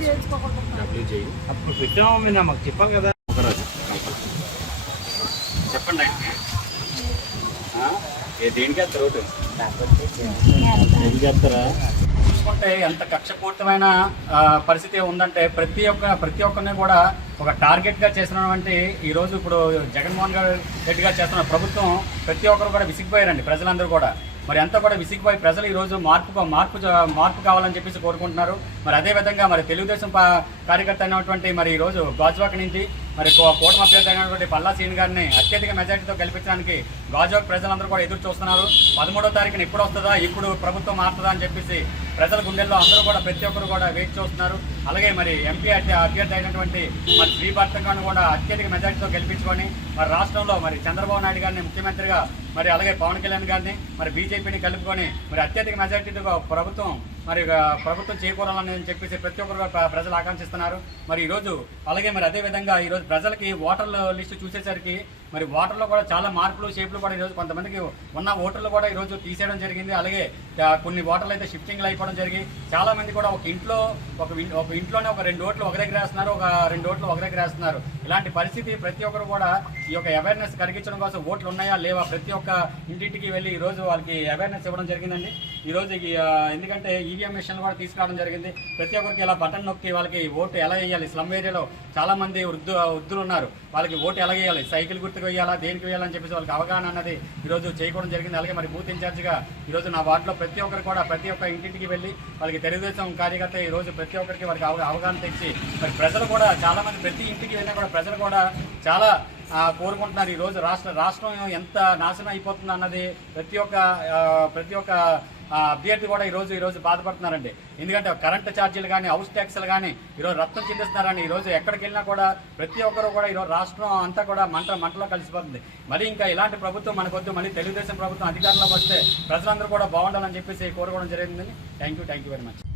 చేయించుకోకుండా అప్పుడు మాకు చెప్పాలి కదా. ఒకరోజు చెప్పండి. దేనికి వేస్తారు దేనికి వేస్తారా చూసుకుంటే ఎంత కక్షపూరితమైన ఆ, పరిస్థితి ఉందంటే ప్రతి ఒక్క ప్రతి ఒక్కరిని కూడా ఒక టార్గెట్గా చేస్తున్నటువంటి ఈ రోజు ఇప్పుడు జగన్మోహన్ గారు రెడ్డి గారు చేస్తున్న ప్రభుత్వం ప్రతి ఒక్కరు కూడా విసిగిపోయారండి ప్రజలందరూ కూడా. మరి అంతా కూడా విసిగిపోయి ప్రజలు ఈరోజు మార్పు మార్పు మార్పు కావాలని చెప్పేసి కోరుకుంటున్నారు. మరి అదే విధంగా మరి తెలుగుదేశం కార్యకర్త అయినటువంటి మరి ఈ రోజు గాజువాక నుంచి మరి కో- కూటమి అభ్యర్థి అయినటువంటి పల్లా సీన్ గారిని అత్యధిక మెజార్టీతో గెలిపించడానికి గాజువాక ప్రజలందరూ కూడా ఎదురు చూస్తున్నారు. పదమూడో తారీఖున ఇప్పుడు వస్తుందా? ఇప్పుడు ప్రభుత్వం మారుతుందా అని చెప్పేసి ప్రజల గుండెల్లో అందరూ కూడా ప్రతి ఒక్కరు కూడా వెయిట్ చూస్తున్నారు. అలాగే మరి ఎంపీ అభ్యర్థి అయినటువంటి మరి శ్రీ గారిని కూడా అత్యధిక మెజార్టీతో గెలిపించుకొని మరి రాష్ట్రంలో మరి చంద్రబాబు నాయుడు గారిని ముఖ్యమంత్రిగా మరి అలాగే పవన్ కళ్యాణ్ గారిని మరి బీజేపీని కలుపుకొని మరి అత్యధిక మెజార్టీతో ప్రభుత్వం మరి ప్రభుత్వం చేకూరాలని చెప్పేసి ప్రతి ఒక్కరు కూడా ప్రజలు ఆకాంక్షిస్తున్నారు. మరి ఈరోజు అలాగే మరి అదే విధంగా ఈరోజు ప్రజలకి ఓటర్ల లిస్టు చూసేసరికి మరి ఓటర్లో కూడా చాలా మార్పులు షేపులు కూడా ఈరోజు కొంతమందికి ఉన్న ఓటర్లు కూడా ఈరోజు తీసేయడం జరిగింది. అలాగే కొన్ని ఓటర్లు అయితే షిఫ్టింగ్లు అయిపోవడం జరిగి చాలామంది కూడా ఒక ఇంట్లో ఒక ఒక ఇంట్లోనే ఒక రెండు ఓట్లు ఒక దగ్గర వేస్తున్నారు ఒక రెండు ఓట్లు ఒక దగ్గర వేస్తున్నారు. ఇలాంటి పరిస్థితి ప్రతి ఒక్కరు కూడా ఈ యొక్క అవేర్నెస్ కలిగించడం కోసం ఓట్లు ఉన్నాయా లేవా? ప్రతి ఒక్క ఇంటింటికి వెళ్ళి ఈరోజు వాళ్ళకి అవేర్నెస్ ఇవ్వడం జరిగిందండి. ఈరోజు ఎందుకంటే ఈవీఎం మిషన్ కూడా తీసుకురావడం జరిగింది. ప్రతి ఒక్కరికి ఇలా బటన్ నొక్కి వాళ్ళకి ఓటు ఎలా వేయాలి? స్లమ్ ఏరియాలో చాలా మంది వృద్ధు వృద్ధులు ఉన్నారు. వాళ్ళకి ఓటు ఎలా వేయాలి? సైకిల్ గుర్తుకు వేయాలా? దేనికి వేయాలని చెప్పేసి వాళ్ళకి అవగాహన అన్నది ఈరోజు చేయకోవడం జరిగింది. అలాగే మరి బూత్ ఇన్ఛార్జ్గా ఈ రోజు నా వార్డులో ప్రతి ఒక్కరు కూడా ప్రతి ఒక్క ఇంటింటికి వెళ్ళి వాళ్ళకి తెలుగుదేశం కార్యకర్త ఈ రోజు ప్రతి ఒక్కరికి వాళ్ళకి అవగా- అవగాహన తెచ్చి మరి ప్రజలు కూడా చాలా మంది ప్రతి ఇంటికి వెళ్ళినా కూడా ప్రజలు కూడా చాలా కోరుకుంటున్నారు ఈరోజు రాష్ట్ర రాష్ట్రం ఎంత నాశనం అయిపోతుంది అన్నది ప్రతి ఒక్క ప్రతి ఒక్క అభ్యర్థి కూడా ఈ రోజు బాధపడుతున్నారండి. ఎందుకంటే కరెంట్ ఛార్జీలు కానీ హౌస్ ట్యాక్స్లు కానీ ఈరోజు రక్తం చిందిస్తున్నారని ఈరోజు ఎక్కడికి వెళ్ళినా కూడా ప్రతి ఒక్కరు కూడా ఈరోజు రాష్ట్రం అంతా కూడా మంట మంటలో కలిసిపోతుంది. మరి ఇంకా ఇలాంటి ప్రభుత్వం మనకొద్దు. మళ్ళీ తెలుగుదేశం ప్రభుత్వం అధికారంలోకి వస్తే ప్రజలందరూ కూడా బాగుండాలని చెప్పేసి కోరుకోవడం జరిగిందని thank you thank you very much.